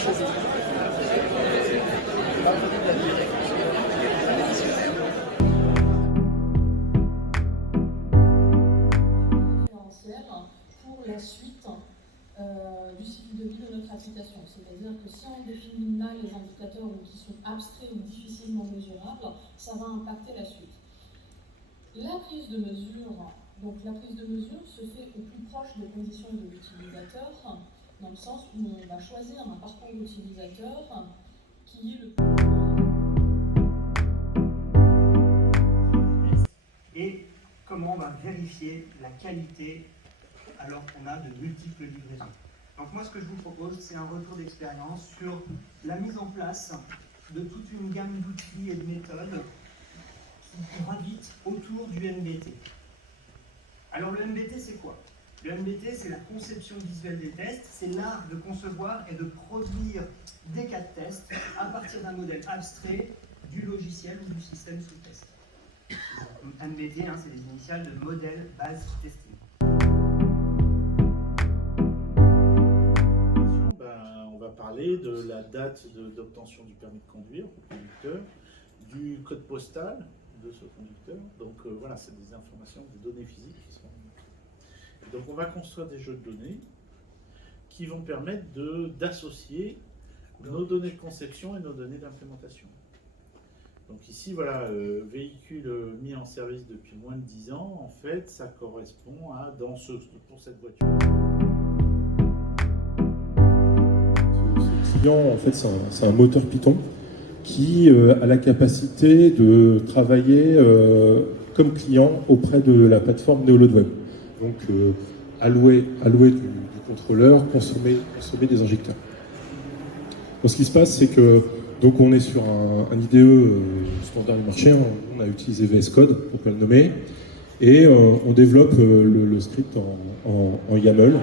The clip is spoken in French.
Pour la suite du cycle de vie de notre application. C'est-à-dire que si on définit mal les indicateurs ou qui sont abstraits ou difficilement mesurables, ça va impacter la suite. La prise de mesure, se fait au plus proche des conditions de l'utilisateur, dans le sens où on va choisir un parcours d'utilisateur qui est le plus... Et comment on va vérifier la qualité alors qu'on a de multiples livraisons. Donc moi, ce que je vous propose, c'est un retour d'expérience sur la mise en place de toute une gamme d'outils et de méthodes qui gravitent autour du MBT. Alors le MBT, c'est quoi? Le MBT, c'est la conception visuelle des tests, c'est l'art de concevoir et de produire des cas de test à partir d'un modèle abstrait du logiciel ou du système sous test. MBT, c'est les initiales de Model Based Testing. On va parler de la date d'obtention du permis de conduire au conducteur, du code postal de ce conducteur. Donc voilà, c'est des informations, des données physiques qui sont... Et donc on va construire des jeux de données qui vont permettre d'associer nos données de conception et nos données d'implémentation. Donc ici, voilà, véhicule mis en service depuis moins de 10 ans, en fait, ça correspond à, pour cette voiture. Ce client, en fait, c'est un moteur Python qui a la capacité de travailler comme client auprès de la plateforme Neoloadweb. Donc, allouer du contrôleur, consommer des injecteurs. Donc, ce qui se passe, c'est que donc on est sur un IDE standard du marché, on a utilisé VS Code, pour pas le nommer, et on développe le script en YAML.